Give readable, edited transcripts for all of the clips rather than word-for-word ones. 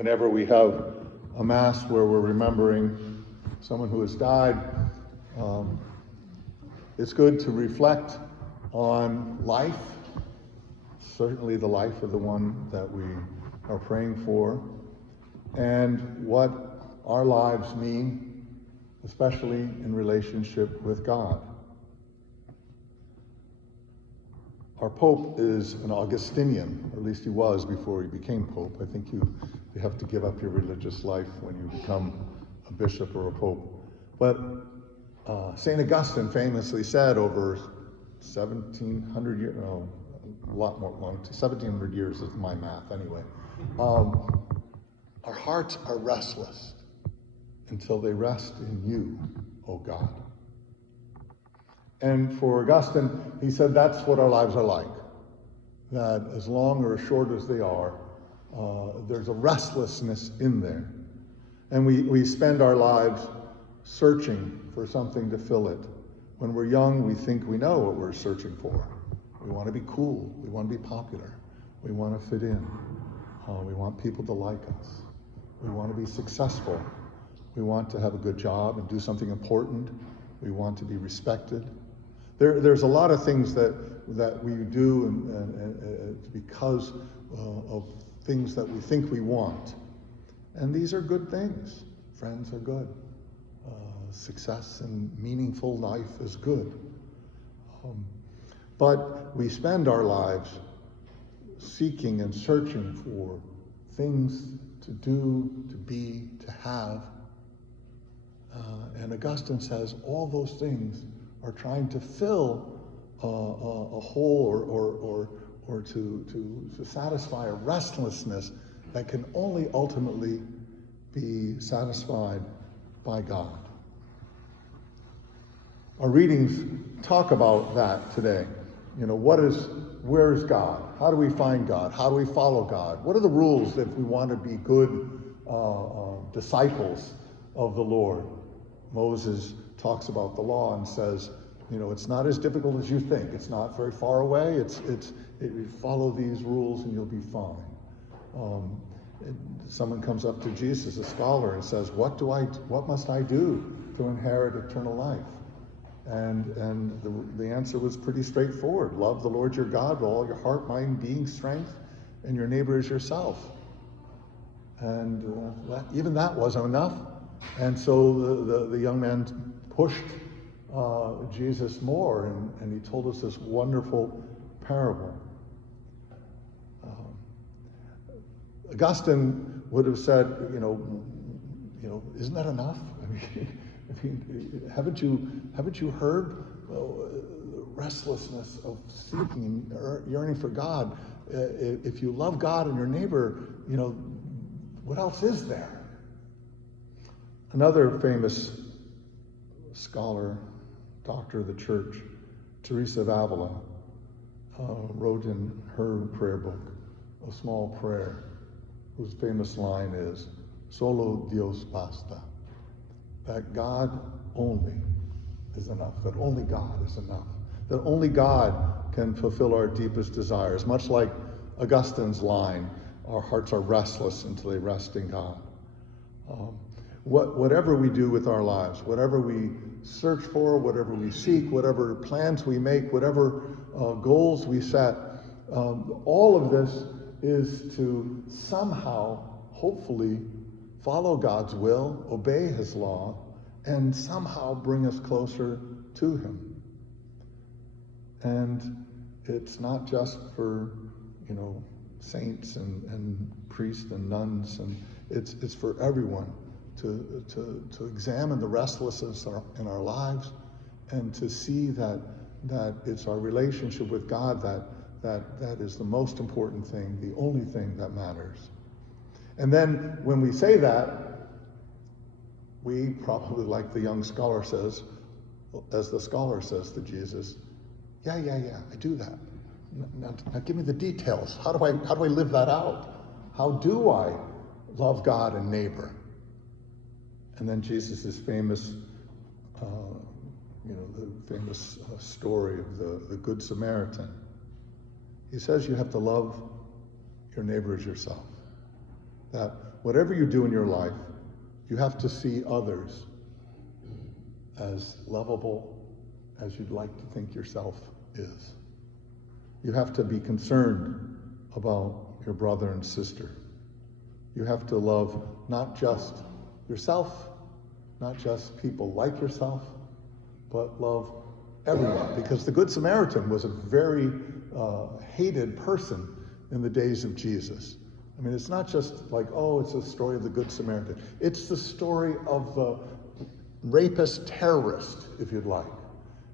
whenever we have a Mass where we're remembering someone who has died, it's good to reflect on life, certainly the life of the one that we are praying for, and what our lives mean, especially in relationship with God. Our Pope is an Augustinian, or at least he was before he became Pope. I think you have to give up your religious life when you become a bishop or a Pope. But St. Augustine famously said over 1,700 years, no, a lot more long, 1,700 years is my math anyway. Our hearts are restless until they rest in you, O God. And for Augustine, he said that's what our lives are like. That as long or as short as they are, there's a restlessness in there. And we spend our lives searching for something to fill it. When we're young, we think we know what we're searching for. We want to be cool. We want to be popular. We want to fit in. We want people to like us. We want to be successful. We want to have a good job and do something important. We want to be respected. There's a lot of things that we do and because of things that we think we want. And these are good things. Friends are good. Success and meaningful life is good. But we spend our lives seeking and searching for things to do, to be, to have. And Augustine says all those things are trying to fill a hole or to satisfy a restlessness that can only ultimately be satisfied by God. Our readings talk about that today. You know, where is God? How do we find God? How do we follow God? What are the rules if we want to be good disciples of the Lord? Moses talks about the law and says, you know, it's not as difficult as you think. It's not very far away. You follow these rules and you'll be fine. Someone comes up to Jesus, a scholar, and says, what must I do to inherit eternal life? And the answer was pretty straightforward. Love the Lord your God with all your heart, mind, being, strength, and your neighbor as yourself. And even that wasn't enough. And so the young man pushed Jesus more, and he told us this wonderful parable. Augustine would have said, you know, isn't that enough? I mean, haven't you heard the restlessness of seeking and yearning for God? If you love God and your neighbor, you know, what else is there? Another famous scholar, doctor of the church, Teresa of Avila, wrote in her prayer book a small prayer whose famous line is, "Solo Dios basta," that God only is enough, that only God is enough, that only God can fulfill our deepest desires. Much like Augustine's line, our hearts are restless until they rest in God. Whatever we do with our lives, whatever we search for, whatever we seek, whatever plans we make, whatever goals we set, all of this is to somehow, hopefully, follow God's will, obey his law, and somehow bring us closer to him. And it's not just for, you know, saints and priests and nuns, and it's for everyone to examine the restlessness in our lives and to see that it's our relationship with God that is the most important thing, the only thing that matters. And then when we say that, we probably, like the young scholar says, as the scholar says to Jesus, yeah, I do that. Now give me the details. How do I live that out? How do I love God and neighbor? And then Jesus' famous, the famous story of the Good Samaritan. He says you have to love your neighbor as yourself. That whatever you do in your life, you have to see others as lovable as you'd like to think yourself is. You have to be concerned about your brother and sister. You have to love not just yourself, not just people like yourself, but love everyone. Because the Good Samaritan was a very hated person in the days of Jesus. I mean, it's not just like, oh, it's a story of the Good Samaritan. It's the story of the rapist terrorist, if you'd like.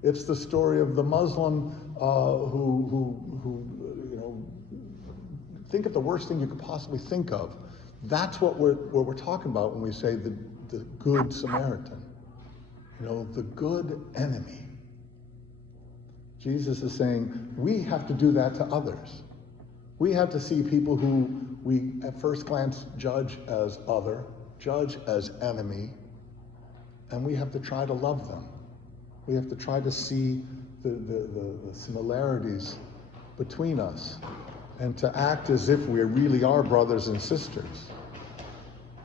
It's the story of the Muslim who think of the worst thing you could possibly think of. That's what we're talking about when we say the Good Samaritan. The good enemy. Jesus is saying we have to do that to others. We have to see people who we at first glance judge as other, judge as enemy, and we have to try to love them. We have to try to see the similarities between us and to act as if we really are brothers and sisters.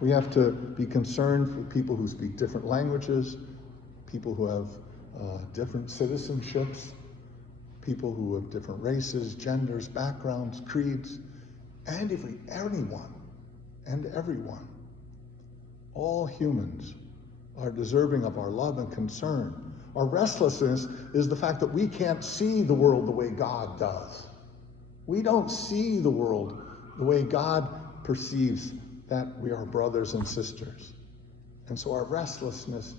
We have to be concerned for people who speak different languages, people who have different citizenships, people who have different races, genders, backgrounds, creeds, and anyone and everyone. All humans are deserving of our love and concern. Our restlessness is the fact that we can't see the world the way God does. We don't see the world the way God perceives that we are brothers and sisters. And so our restlessness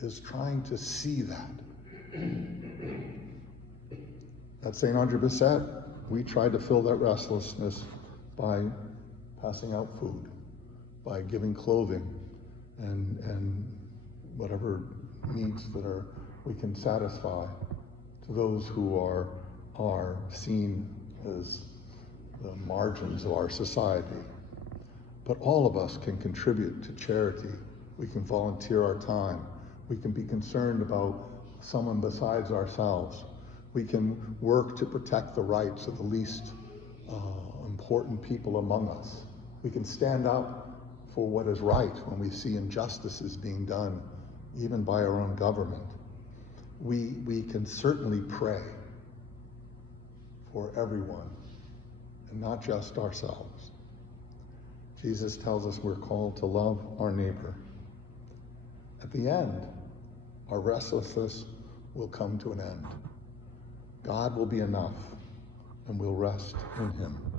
is trying to see that. At St. Andre Bessette, we try to fill that restlessness by passing out food, by giving clothing, and whatever needs that we can satisfy to those who are seen as the margins of our society. But all of us can contribute to charity. We can volunteer our time. We can be concerned about someone besides ourselves. We can work to protect the rights of the least important people among us. We can stand up for what is right when we see injustices being done, even by our own government. We can certainly pray for everyone, and not just ourselves. Jesus tells us we're called to love our neighbor. At the end, our restlessness will come to an end. God will be enough, and we'll rest in him.